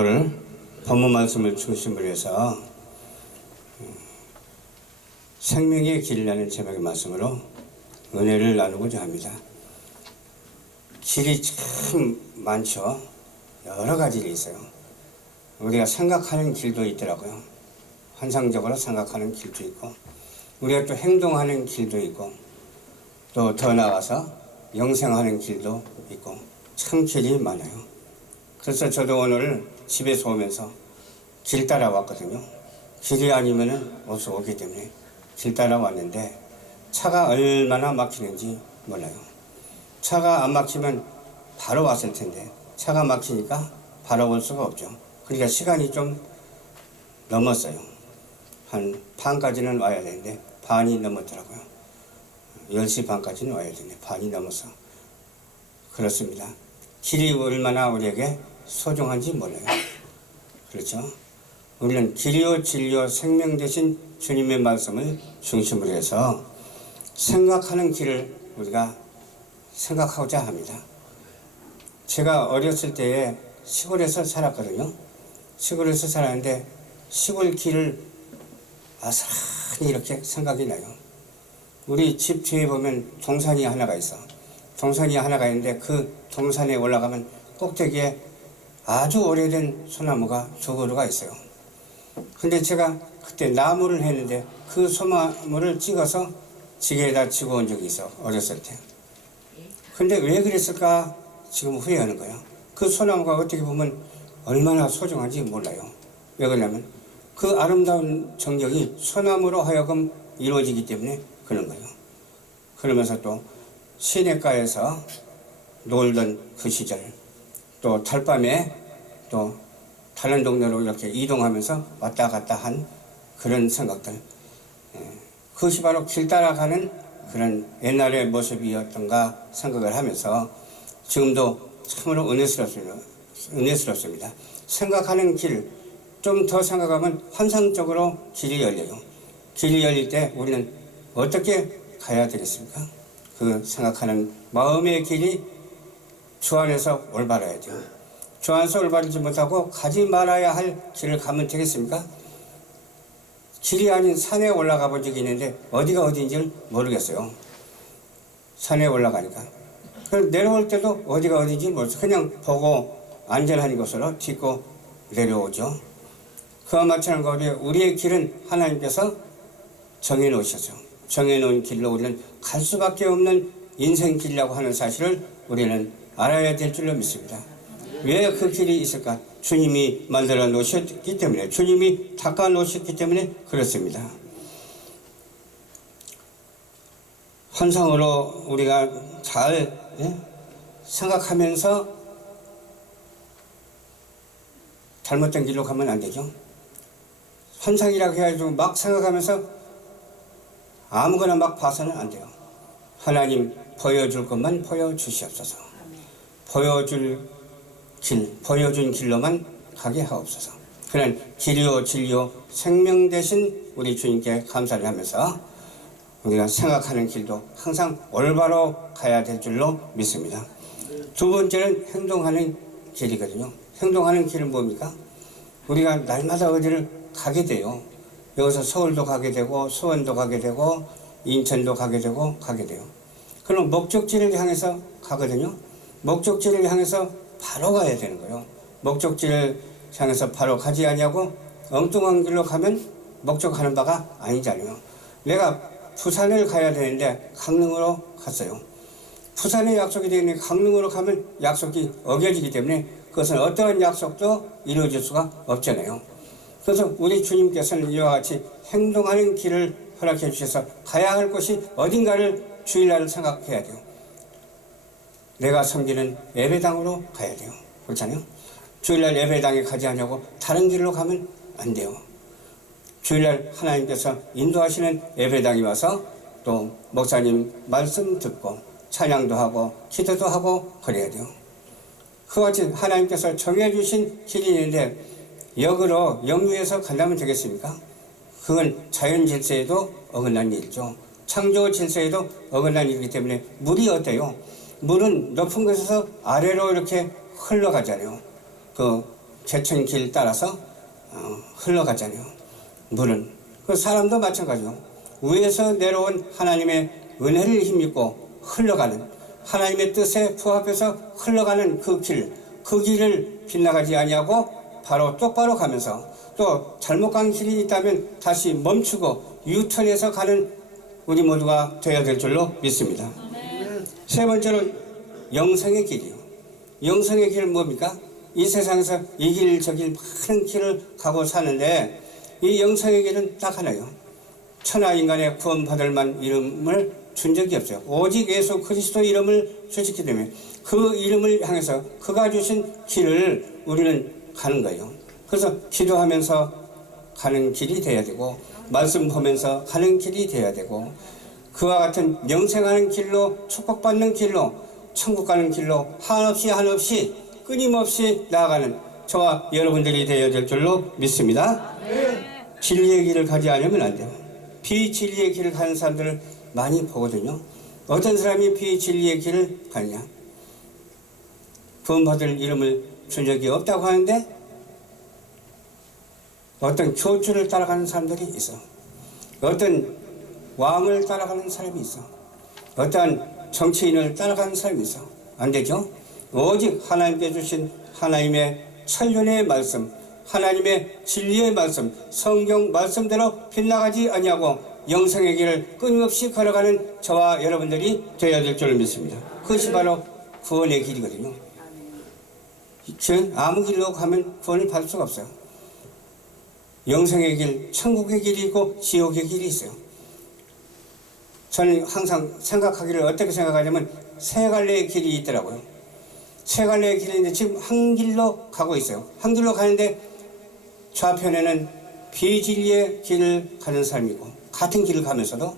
오늘 본문 말씀을 중심으로 해서 생명의 길이라는 제목의 말씀으로 은혜를 나누고자 합니다. 길이 참 많죠. 여러 가지가 있어요. 우리가 생각하는 길도 있더라고요. 환상적으로 생각하는 길도 있고, 우리가 또 행동하는 길도 있고, 또 더 나아가서 영생하는 길도 있고, 참 길이 많아요. 그래서 저도 오늘 집에서 오면서 길 따라왔거든요. 길이 아니면 올 수 없기 때문에 길 따라왔는데 차가 얼마나 막히는지 몰라요. 차가 안 막히면 바로 왔을 텐데 차가 막히니까 바로 올 수가 없죠. 그러니까 시간이 좀 넘었어요. 한 반까지는 와야 되는데 반이 넘었더라고요. 10시 반까지는 와야 되는데 반이 넘어서 그렇습니다. 길이 얼마나 우리에게 소중한지 몰라요. 그렇죠? 우리는 길이요 진리요 생명 되신 주님의 말씀을 중심으로 해서 생각하는 길을 우리가 생각하고자 합니다. 제가 어렸을 때에 시골에서 살았거든요. 시골에서 살았는데 시골 길을 아스라니 이렇게 생각이 나요. 우리 집 뒤에 보면 동산이 하나가 있어. 동산이 하나가 있는데 그 동산에 올라가면 꼭대기에 아주 오래된 소나무가 두 그루가 있어요. 근데 제가 그때 나무를 했는데 그 소나무를 찍어서 지게에다 지고 온 적이 있어, 어렸을 때. 근데 왜 그랬을까 지금 후회하는 거예요. 그 소나무가 어떻게 보면 얼마나 소중한지 몰라요. 왜 그러냐면 그 아름다운 정경이 소나무로 하여금 이루어지기 때문에 그런 거예요. 그러면서 또 시냇가에서 놀던 그 시절, 또 달밤에 또 다른 동네로 이렇게 이동하면서 왔다 갔다 한 그런 생각들, 그것이 바로 길 따라가는 그런 옛날의 모습이었던가 생각을 하면서 지금도 참으로 은혜스럽습니다. 생각하는 길, 좀 더 생각하면 환상적으로 길이 열려요. 길이 열릴 때 우리는 어떻게 가야 되겠습니까? 그 생각하는 마음의 길이 주 안에서 올바라야 돼요. 주 안에서 올바르지 못하고 가지 말아야 할 길을 가면 되겠습니까? 길이 아닌 산에 올라가 본 적이 있는데 어디가 어디인지를 모르겠어요. 산에 올라가니까. 내려올 때도 어디가 어디인지 모르겠어요. 그냥 보고 안전한 곳으로 딛고 내려오죠. 그와 마찬가지로 우리의 길은 하나님께서 정해놓으셨죠. 정해놓은 길로 우리는 갈 수밖에 없는 인생길이라고 하는 사실을 우리는 알아야 될 줄로 믿습니다. 왜 그 길이 있을까? 주님이 만들어 놓으셨기 때문에, 주님이 닦아 놓으셨기 때문에 그렇습니다. 환상으로 우리가 잘 생각하면서 잘못된 길로 가면 안 되죠. 환상이라고 해가지고 막 생각하면서 아무거나 막 봐서는 안 돼요. 하나님 보여줄 것만 보여주시옵소서. 보여준 길로만 가게 하옵소서. 그런 길이요 진리요 생명 되신 우리 주님께 감사를 하면서 우리가 생각하는 길도 항상 올바로 가야 될 줄로 믿습니다. 두 번째는 행동하는 길이거든요. 행동하는 길은 뭡니까? 우리가 날마다 어디를 가게 돼요. 여기서 서울도 가게 되고 수원도 가게 되고 인천도 가게 되고 가게 돼요. 그럼 목적지를 향해서 가거든요. 목적지를 향해서 바로 가야 되는 거예요. 목적지를 향해서 바로 가지 않냐고 엉뚱한 길로 가면 목적하는 바가 아니잖아요. 내가 부산을 가야 되는데 강릉으로 갔어요. 부산에 약속이 되는데 강릉으로 가면 약속이 어겨지기 때문에 그것은 어떠한 약속도 이루어질 수가 없잖아요. 그래서 우리 주님께서는 이와 같이 행동하는 길을 허락해 주셔서 가야 할 곳이 어딘가를 주일날을 생각해야 돼요. 내가 섬기는 예배당으로 가야 돼요. 그렇잖아요. 주일날 예배당에 가지 않냐고 다른 길로 가면 안 돼요. 주일날 하나님께서 인도하시는 예배당에 와서 또 목사님 말씀 듣고 찬양도 하고 기도도 하고 그래야 돼요. 그와 같이 하나님께서 정해주신 길이 있는데 역으로 역류해서 간다면 되겠습니까? 그건 자연 질서에도 어긋난 일이죠. 창조 질서에도 어긋난 일이기 때문에 물이 어때요? 물은 높은 곳에서 아래로 이렇게 흘러가잖아요. 그 개천길 따라서 흘러가잖아요. 물은. 그 사람도 마찬가지요. 위에서 내려온 하나님의 은혜를 힘입고 흘러가는, 하나님의 뜻에 부합해서 흘러가는 그 길을 빗나가지 아니하고 바로 똑바로 가면서, 또 잘못 간 길이 있다면 다시 멈추고 유턴해서 가는 우리 모두가 되어야 될 줄로 믿습니다. 세 번째는 영생의 길이요. 영생의 길은 뭡니까? 이 세상에서 이 길 저 길 많은 길을 가고 사는데, 이 영생의 길은 딱 하나요. 천하 인간의 구원받을 만 이름을 준 적이 없어요. 오직 예수 그리스도 이름을 주셨기 때문에 그 이름을 향해서 그가 주신 길을 우리는 가는 거예요. 그래서 기도하면서 가는 길이 돼야 되고, 말씀 보면서 가는 길이 돼야 되고, 그와 같은 영생하는 길로, 축복받는 길로, 천국 가는 길로 한없이 끊임없이 나아가는 저와 여러분들이 되어야 될 줄로 믿습니다. 진리의 길을 가지 않으면 안 돼요. 비진리의 길을 가는 사람들을 많이 보거든요. 어떤 사람이 비진리의 길을 가느냐? 구원받을 이름을 준 적이 없다고 하는데 어떤 교주를 따라가는 사람들이 있어. 어떤 왕을 따라가는 사람이 있어. 어떤 정치인을 따라가는 사람이 있어. 안 되죠? 오직 하나님께 주신 하나님의 천륜의 말씀, 하나님의 진리의 말씀, 성경 말씀대로 빗나가지 아니하고 영생의 길을 끊임없이 걸어가는 저와 여러분들이 되어야 될 줄 믿습니다. 그것이 바로 구원의 길이거든요. 아무 길로 가면 구원을 받을 수가 없어요. 영생의 길, 천국의 길이 있고 지옥의 길이 있어요. 저는 항상 생각하기를 어떻게 생각하냐면 세 갈래의 길이 있더라고요. 세 갈래의 길인데 지금 한 길로 가고 있어요. 한 길로 가는데 좌편에는 비진리의 길을 가는 사람이고, 같은 길을 가면서도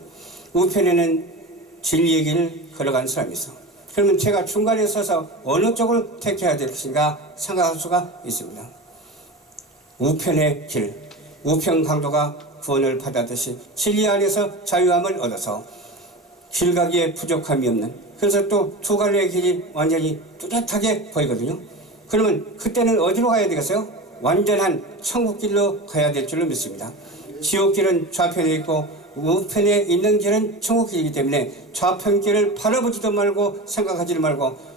우편에는 진리의 길을 걸어가는 사람이 있어. 그러면 제가 중간에 서서 어느 쪽을 택해야 될 것인가 생각할 수가 있습니다. 우편의 길, 우편 강도가 구원을 받았듯이 진리 안에서 자유함을 얻어서 길 가기에 부족함이 없는, 그래서 또 두 갈래의 길이 완전히 뚜렷하게 보이거든요. 그러면 그때는 어디로 가야 되겠어요? 완전한 천국길로 가야 될 줄로 믿습니다. 지옥길은 좌편에 있고 우편에 있는 길은 천국길이기 때문에 좌편길을 바라보지도 말고 생각하지도 말고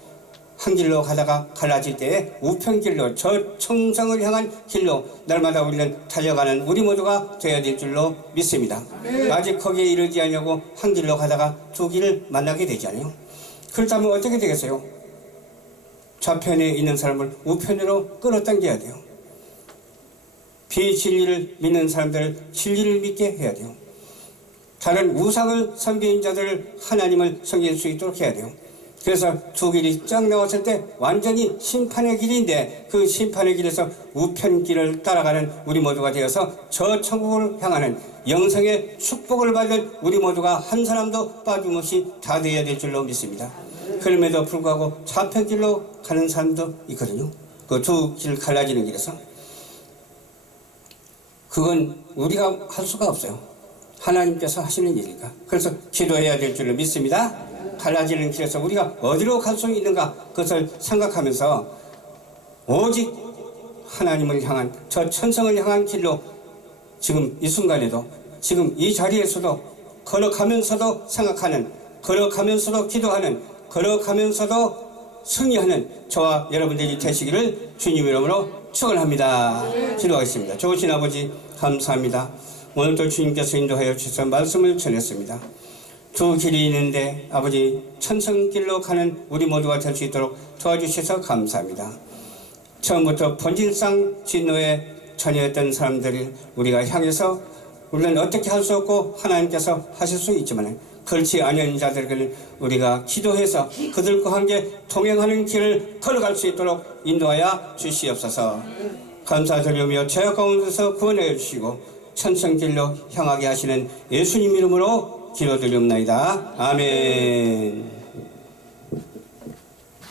한 길로 가다가 갈라질 때에 우편길로, 저 청성을 향한 길로 날마다 우리는 달려가는 우리 모두가 되어야 될 줄로 믿습니다. 아직 거기에 이르지 않냐고 한 길로 가다가 두 길을 만나게 되잖아요. 그렇다면 어떻게 되겠어요? 좌편에 있는 사람을 우편으로 끌어당겨야 돼요. 비진리를 믿는 사람들을 진리를 믿게 해야 돼요. 다른 우상을 섬기는 자들을 하나님을 섬길 수 있도록 해야 돼요. 그래서 두 길이 쫙 나왔을 때 완전히 심판의 길인데, 그 심판의 길에서 우편길을 따라가는 우리 모두가 되어서 저 천국을 향하는 영생의 축복을 받을 우리 모두가 한 사람도 빠짐없이 다 되어야 될 줄로 믿습니다. 그럼에도 불구하고 좌편길로 가는 사람도 있거든요. 그 두 길 갈라지는 길에서. 그건 우리가 할 수가 없어요. 하나님께서 하시는 일이니까. 그래서 기도해야 될 줄로 믿습니다. 갈라지는 길에서 우리가 어디로 갈 수 있는가, 그것을 생각하면서 오직 하나님을 향한, 저 천성을 향한 길로 지금 이 순간에도, 지금 이 자리에서도 걸어가면서도 생각하는, 걸어가면서도 기도하는, 걸어가면서도 승리하는 저와 여러분들이 되시기를 주님 이름으로 축원합니다. 기도하겠습니다. 좋으신 아버지 감사합니다. 오늘도 주님께서 인도하여 주셔서 말씀을 전했습니다. 두 길이 있는데 아버지 천성길로 가는 우리 모두가 될 수 있도록 도와주셔서 감사합니다. 처음부터 본질상 진노의 자녀였던 사람들을 우리가 향해서 우리는 어떻게 할 수 없고 하나님께서 하실 수 있지만, 그렇지 않은 자들을 우리가 기도해서 그들과 함께 동행하는 길을 걸어갈 수 있도록 인도하여 주시옵소서. 감사드리며 죄악 가운데서 구원해 주시고 천성길로 향하게 하시는 예수님 이름으로 기도드리옵나이다. 아멘.